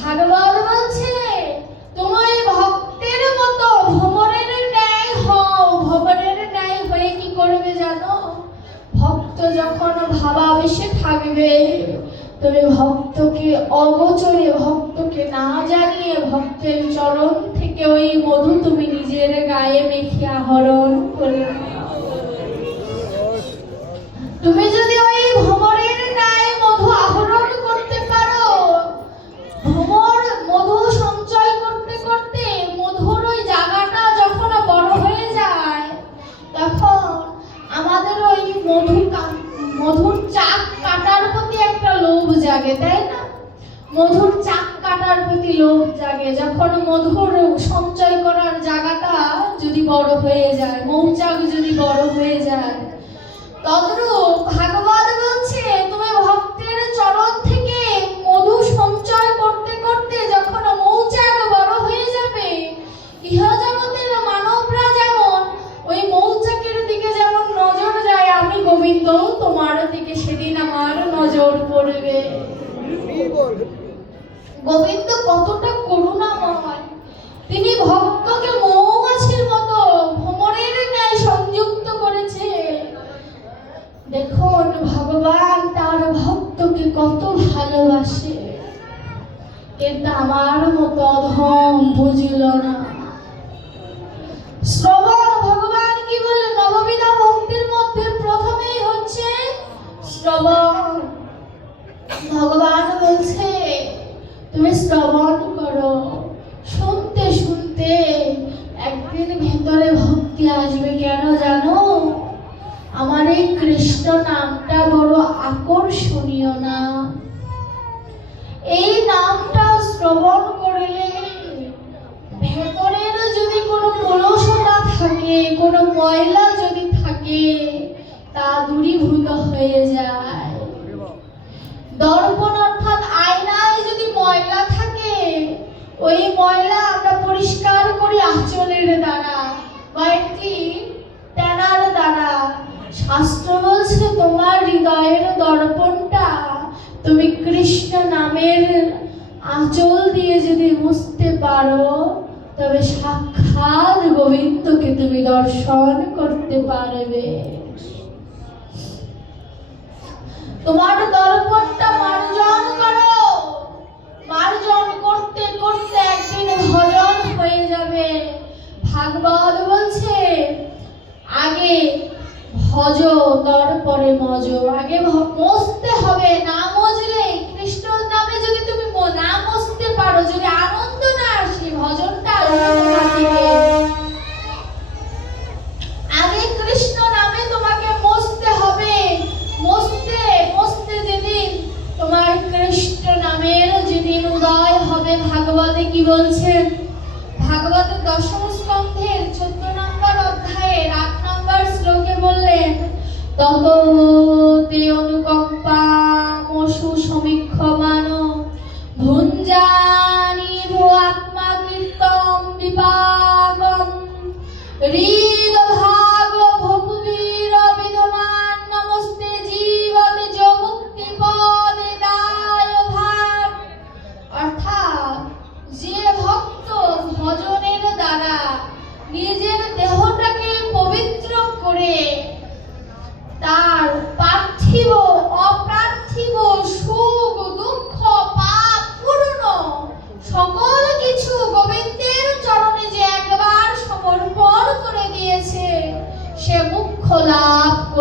ভাগবত বলছে তোমার ভক্তের মতো ভ্রমণের ন্যায় হও। ভ্রমণের ন্যায় হয়ে কি করবে জানো? ভক্ত যখন ভাবাবেশে থাকবে তুমি ভক্তকে অগোচরে, ভক্তকে না জানিয়ে ভক্তের চরণ থেকে ওই মধু তুমি নিজের গায়ে মেখে আহরণ করে তুমি যদি ওই ভ্রমরের ন্যায় মধু আহরণ করতে পারো ভ্রমর মধু সঞ্চয় করতে করতে মধুর ওই জায়গাটা যখন বড় হয়ে যায় তখন আমাদের ওই মধু কা- মধুর চাক কাটার প্রতি একটা লোভ জাগে, তাই না? মধুর চাক কাটার প্রতি লোভ জাগে, যখন মধুর সঞ্চয় করার জায়গাটা যদি বড় হয়ে যায়, মৌচাক যদি বড় হয়ে যায়, তদ্রূপ ভাগবত বলছে, তুমি ভক্তের চরণ থেকে মধু সঞ্চয় করতে করতে যখন মৌচাক বড় হয়ে যাবে, ইহজগতের মানবরা যেমন ওই মৌচাকের দিকে যেমন নজর যায়, আমি গোবিন্দ, তোমার দিকে সেদিন আমার নজর পড়বে। গোবিন্দ কতটা করুণাময়। তিনি ভক্তকে মৌমাছির মতো ভ্রমণের ন্যায় সংযুক্ত করেছে। দেখুন, ভগবান তার ভক্তকে কত ভালোবাসে। কিন্তু আমার মতো অধম বুঝল না। শ্রবণ, ভগবান কি বলে নববিধা ভক্তির মধ্যে প্রথমেই হচ্ছে শ্রবণ। ভগবান বলছে তুমি শ্রবণ করো শুনতে শুনতে একদিন ভেতরে ভক্তি আসবে কেন জানো আমার এই কৃষ্ণ নামটা বড় আকর্ষণীয় নাম এই নামটা শ্রবণ করলে ভেতরের যদি কোনো কলসতা থাকে, কোনো ময়লা যদি থাকে, তা দূরীভূত হয়ে যায়। দর্পণ অর্থাৎ আয়নায় যদি ময়লা থাকে, ওই ময়লা আমরা পরিষ্কার করি আঁচলের দ্বারা বা একটি তেনার দ্বারা। শাস্ত্র বলছে, তোমার হৃদয়ের দর্পণটা তুমি কৃষ্ণ নামের আঁচল দিয়ে যদি মুছতে পারো, তবে সাক্ষাৎ গোবিন্দকে তুমি দর্শন করতে পারবে। তোমার দর্পণটা মার্জন করো। মার্জন করতে করতে একদিন ভজন হয়ে যাবে। ভাগবত বলছে, আগে ভজ তারপরে মজ আগে মজতে হবে, না মজলে কৃষ্ণ নামে যদি তুমি না মজতে পারো, যদি আনন্দ না আসে, ভজনটা? Read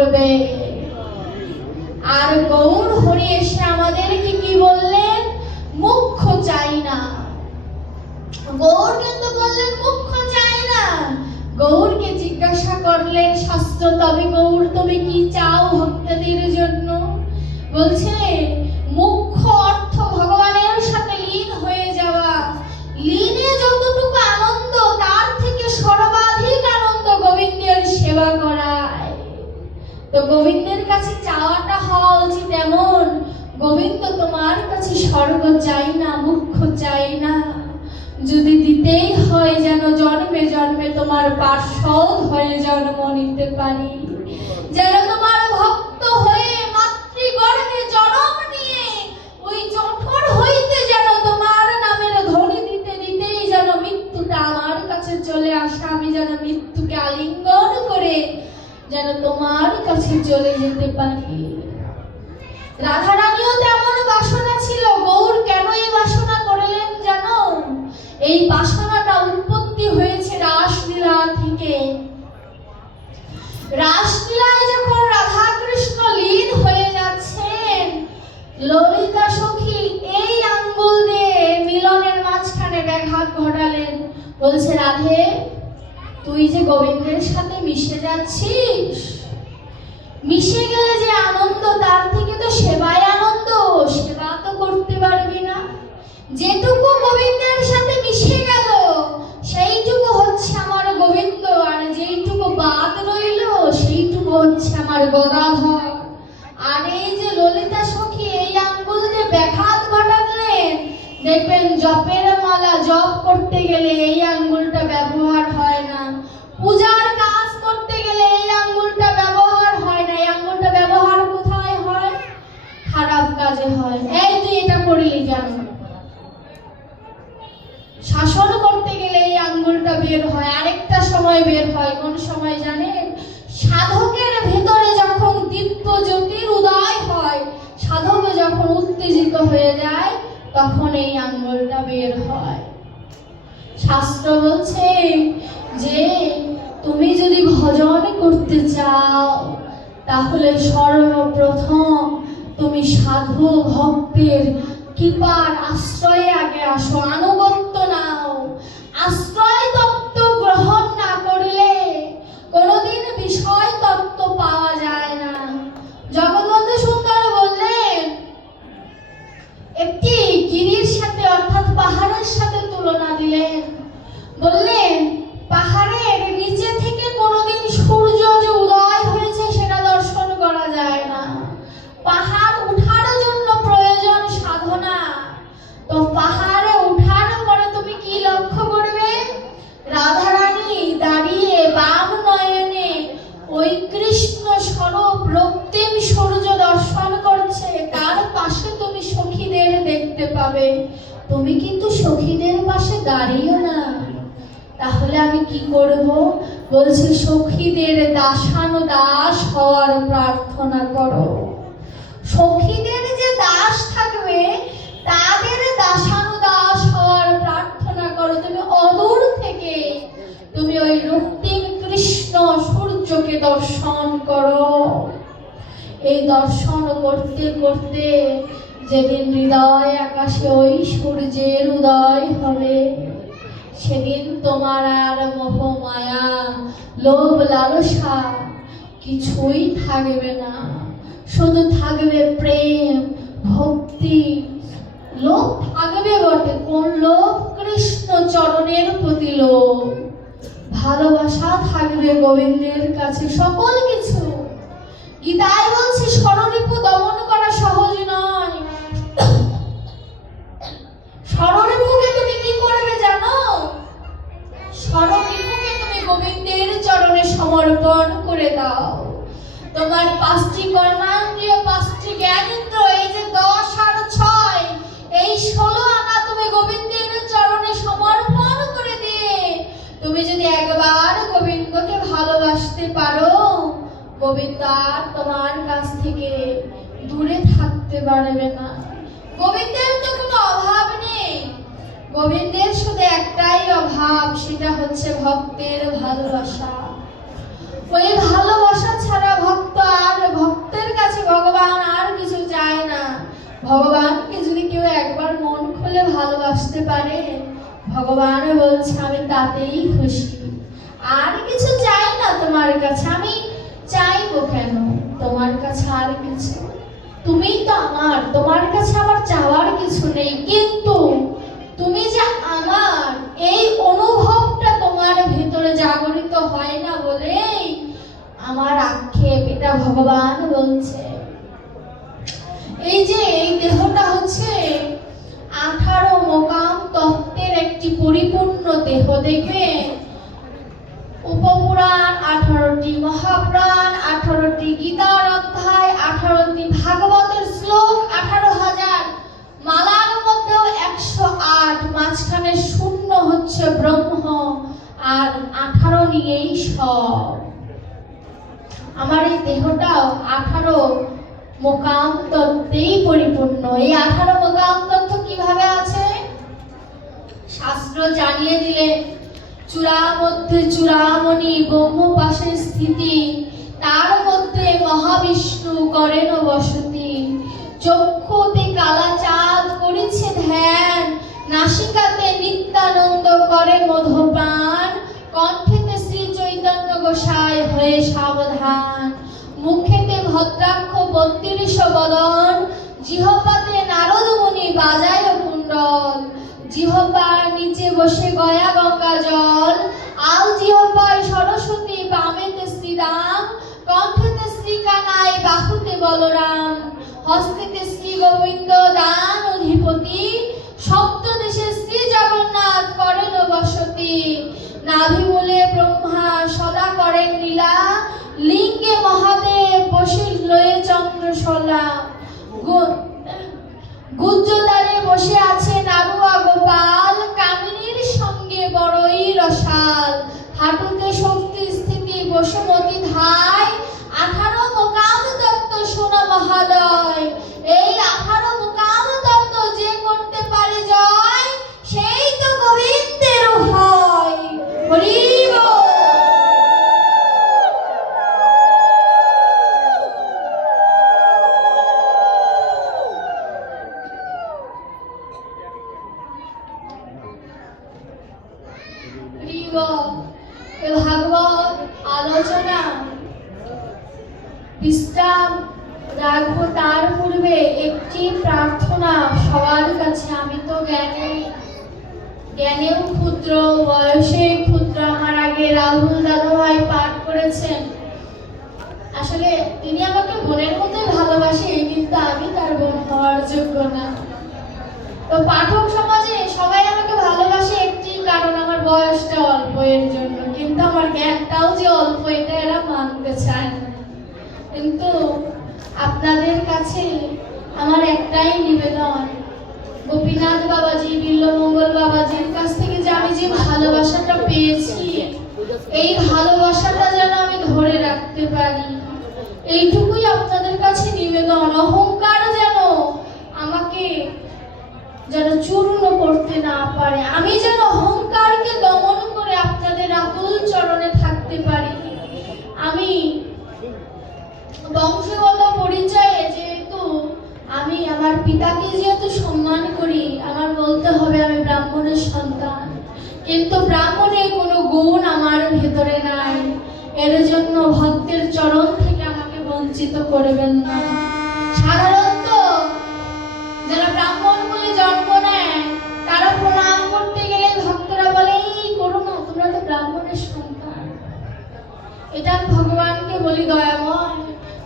করবে। আর গৌর হরি এসে আমাদেরকে কি বললেন? মুখ্য চাই না। গৌর কিন্তু বললেন, মুখ্য চাই না। গৌরকে জিজ্ঞাসা করলেন, শাস্ত্র তবে গৌর, তুমি কি চাও ভক্তদের জন্য? বলছে মুখ্য অর্থ ভগবানের সাথে লীন হয়ে যাওয়া লীনে যতটুকু আনন্দ তার থেকে সর্বাধিক আনন্দ গোবিন্দের সেবা করায় তো গোবিন্দের কাছে চাওয়াটা হওয়া উচিত এমন গোবিন্দ তোমার কাছে স্বর্গ চাই না, মুখ্য চাই না। যদি দিতেই হয় যেন জন্মে জন্মে তোমার পার্শ্ব হয়ে জন্ম নিতে পারি যেন তোমার ভক্ত হয়ে মাতৃগর্ভে জন্ম নিয়ে ওই জঠর হইতে যেন তোমার যেন মৃত্যুকে আলিঙ্গন করে যেন তোমার কাছে চলে যেতে পারি রাধারানীও তেমন বাসনা ছিল গৌর কেন এই বাসনা করলেন জানো এই বাসনাটা উৎপত্তি হয়েছে রাসলীলা থেকে রাসলীলায় যখন রাধা কৃষ্ণ লীন হয়ে যাচ্ছেন, ললিতা সখী এই আঙ্গুল দিয়ে মিলনের মাঝখানে ব্যাঘাত ঘটালেন। বলছে, রাধে, তুই যে গোবিন্দের সাথে মিশে যাচ্ছিস, মিশে গেলে যে আনন্দ, তার থেকে তো সেবায় আনন্দ, সেবা তো করতে পারবি না। যেটুকু গোবিন্দের সাথে মিশে গেল সেইটুকু হচ্ছে আমার গোবিন্দ আর যেইটুকু বাদ রইল সেইটুকু হচ্ছে আমার গদাধর। আর এই যে ললিতা সখী, এই আঙ্গুল দিয়ে ব্যাঘাত ঘটালেন, দেখবেন জপের মালা জপ করতে গেলে এই আঙ্গুলটা ব্যবহার হয় না। পূজার কাজ করতে গেলে এই আঙ্গুলটা ব্যবহার হয় না। এই আঙ্গুলটা ব্যবহার কোথায় হয়? খারাপ কাজে হয়। এই তুই এটা করলি কেন? শাসন করতে গেলে এই আঙ্গুলটা বের হয়, আরেকটা সময় বের হয়। কোন সময় জানেন সাধকের ভেতরে যখন দীপ্ত জ্যোতির উদয় হয়, সাধক যখন উত্তেজিত হয়ে যায়, তখন এই আঙ্গুলটা বের হয়। শাস্ত্র বলছে যে, তুমি যদি ভজন করতে চাও, তাহলে সর্বপ্রথম তুমি সাধু ভক্তের কৃপার আশ্রয়ে আগে আসো, আনুগত্য নাও। আশ্রয় তত্ত্ব গ্রহণ না করলে কোনোদিন বিষয় তত্ত্ব পাওয়া যায় না জগবন্ধু সুন্দর বললেন একটি গিরির সাথে অর্থাৎ পাহাড়ের সাথে তুলনা দিলেন বললেন পাহাড়ের নিচে থেকে কোনোদিন সূর্য যে উদয় হয়েছে সেটা দর্শন করা যায় না পাহাড় উঠার জন্য প্রয়োজন সাধনা তো পাহাড়ে উঠার পরে তুমি কি লক্ষ্য করবে রাধারানী দাঁড়িয়ে বাম নয়নে ওই কৃষ্ণ স্বরূপ রক্তিম সূর্য দর্শন করছে তার পাশে তুমি সখীদের দেখতে পাবে তুমি কিন্তু সখীদের পাশে দাঁড়িও না। তাহলে আমি কি করব? বলছে সখীদের দাসানুদাস হওয়ার প্রার্থনা করো। সখীদের যে দাস থাকবে তাদের দাসানুদাস হওয়ার প্রার্থনা করো। তুমি অদূর থেকে তুমি ওই রক্তিম কৃষ্ণ সূর্যকে দর্শন করো। এই দর্শন করতে করতে যেদিন হৃদয় আকাশে ওই সূর্যের উদয় হবে, সেদিন তোমার আর মোহ মায়া লোভ, লালসা কিছুই থাকবে না। শুধু থাকবে প্রেম, ভক্তি, লোভ থাকবে বটে। কোন লোভ? কৃষ্ণ চরণের প্রতি লোভ। ভালোবাসা থাকবে গোবিন্দের কাছে সকল কিছু। গীতায় বলছে, স্মরণীপু দমন করা সহজ নয়। সমর্পণ করে দাও। তোমার পাঁচটি কর্মান্দ্রিয় পাঁচটি জ্ঞানেন্দ্র এই যে দশ আর ছয়, এই ষোলো আনা তুমি গোবিন্দের চরণে সমর্পণ করে দিয়ে, তুমি যদি একবার গোবিন্দকে ভালোবাসতে পারো, গোবিন্দ আর তোমার কাছ থেকে দূরে থাকতে পারবে না। গোবিন্দের তো কোনো অভাব নেই। গোবিন্দের শুধু একটাই অভাব, সেটা হচ্ছে ভক্তের ভালোবাসা। ওই ভালোবাসা ছাড়া ভক্ত আর ভক্তের কাছে ভগবান আর কিছু চায় না। ভগবানকে যদি কেউ একবার মন খুলে ভালোবাসতে পারে, ভগবান বলছে, আমি তাতেই খুশি। আর কিছু চাই না তোমার কাছে। আমি চাইব কেন? তোমার কাছে আর কিছু? তুমিই তো আমার, তোমার কাছে আমার চাওয়ার কিছু নেই। কিন্তু তুমি যে আমার, এই অনুভবটা তোমার ভিতরে জাগরিত হয় না বলেই আমার আক্ষেপ, এটা ভগবান বলছে। এই যে এই দেহটা হচ্ছে আঠারো মোকাম তত্ত্বের একটি পরিপূর্ণ দেহ। দেখবেন, উপপুরাণ আঠারোটি মহাপুরাণ, আঠারোটি গীতার অধ্যায়, আঠারোটি ভাগবতের শ্লোক, আঠারো হাজার মালার মধ্যেও একশো আট, মাঝখানে শূন্য হচ্ছে ব্রহ্ম, আর আঠারো নিয়েই সব। আমার এই দেহটাও আঠারো মোকাম তত্ত্বেই পরিপূর্ণ। এই আঠারো মোকাম তত্ত্ব কীভাবে আছে? শাস্ত্র জানিয়ে দিলেন চূড়া মধ্যে চূড়ামণি ব্রহ্ম পাশে স্থিতি, তার মধ্যে মহাবিষ্ণু করেন বসতি। চক্ষুতে কালা চাঁদ করেছে ধ্যান, নাসিকাতে নিত্যানন্দ করে মধুপান, কণ্ঠেতে শ্রী চৈতন্য গোসাই। হয়ে সাবধান। মুখেতে ভদ্রাক্ষ বত্রিশ বদন জিহপাতে নারদ মুনি বাজায় কুণ্ডল। জিহবার নিচে বসে গয়া গঙ্গা জল। আল জিহবায় সরস্বতী বামেতে শ্রীরাম, কণ্ঠেতে শ্রী কানাই বাহুতে বলরাম। হস্তেতে শ্রী গোবিন্দ দান অধিপতি, সপ্তদেশে শ্রী জগন্নাথ করেন বসতি। নাভিমূলে ব্রহ্মা সদা করেন লীলা। লিঙ্গে মহাদেব বসিল লয়ে চন্দ্র সলা। গুজ্জদারে বসে আছে নারুয়া গোপাল। এ ভাগবত আলোচনা। বিশ্রাম রাখব তার পূর্বে একটি প্রার্থনা সবার কাছে। আমি তো জ্ঞানে। জ্ঞানেও ক্ষুদ্র বয়সে ক্ষুদ্র। আমার আগে রাহুল দাদাভাই পাঠ করেছেন। আসলে তিনি আমাকে বোনের মতোই ভালোবাসে, কিন্তু আমি তার বোন হওয়ার যোগ্য না। তো পাঠক সমাজে সবাই আমাকে ভালোবাসে একটি কারণ। আমার বয়সটা অল্প এর জন্য, কিন্তু আমার জ্ঞানটাও যে অল্প, এটা এরা মানতে চায় না। কিন্তু আপনাদের কাছে আমার একটাই নিবেদন, গোপীনাথ বাবাজি, বিল্লমঙ্গল বাবাজির কাছ থেকে যে আমি যে ভালোবাসাটা পেয়েছি, এই ভালোবাসাটা যেন আমি ধরে রাখতে পারি। এইটুকুই আপনাদের কাছে নিবেদন, অহংকার যেন চূর্ণ করতে না পারে। আমি যেন অহংকারকে দমন করে আপনাদের আকুল চরণে থাকতে পারি। আমি বংশগত পরিচয়ে যেহেতু আমি আমার পিতাকে যেহেতু সম্মান করি, আমার বলতে হবে আমি ব্রাহ্মণের সন্তান। কিন্তু ব্রাহ্মণের কোনো গুণ আমার ভেতরে নাই। এর জন্য ভক্তের চরণ থেকে আমাকে বঞ্চিত করবেন না। এটা ভগবানকে বলি দয়াময়।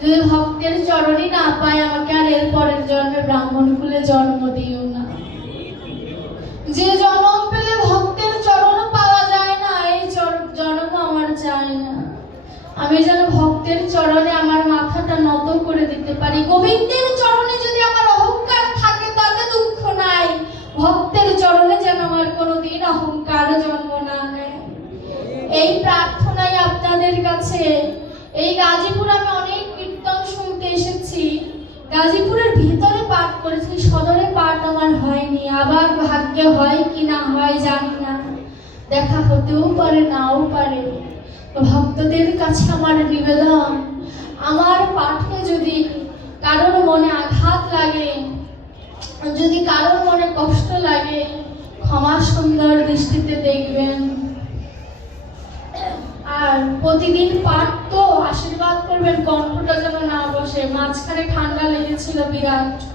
যদি ভক্তের চরণই না পায়, আমাকে আর এর পরের জন্মে ব্রাহ্মণ কুলে জন্ম দিও না। যে জন্ম পেলে ভক্তের চরণ পাওয়া যায় না, এই জন্ম আমার চাই না। আমি যেন ভক্তের চরণে আমার মাথাটা নত করে দিতে পারি। গোবিন্দের চরণে যদি আমার অহংকার থাকে তাতে দুঃখ নাই ভক্তের চরণে যেন আমার কোনোদিন অহংকার জন্ম না নেয় এই প্রার্থনাই কাছে, এই গাজীপুর আমি অনেক কীর্তন শুনতে এসেছি। গাজীপুরের ভিতরে পাঠ করেছি, সদরে পাঠ আমার হয়নি, আবার ভাগ্যে হয় কি না হয় জানি না। দেখা হতেও পারে, নাও পারে। ভক্তদের কাছে আমার নিবেদন, আমার পাঠে যদি কারোর মনে আঘাত লাগে, যদি কারোর মনে কষ্ট লাগে, ক্ষমা সুন্দর দৃষ্টিতে দেখবেন। আর প্রতিদিন পাঠ তো আশীর্বাদ করবেন কণ্ঠটা যেন না বসে। মাঝখানে ঠান্ডা লেগেছিল বিরাট।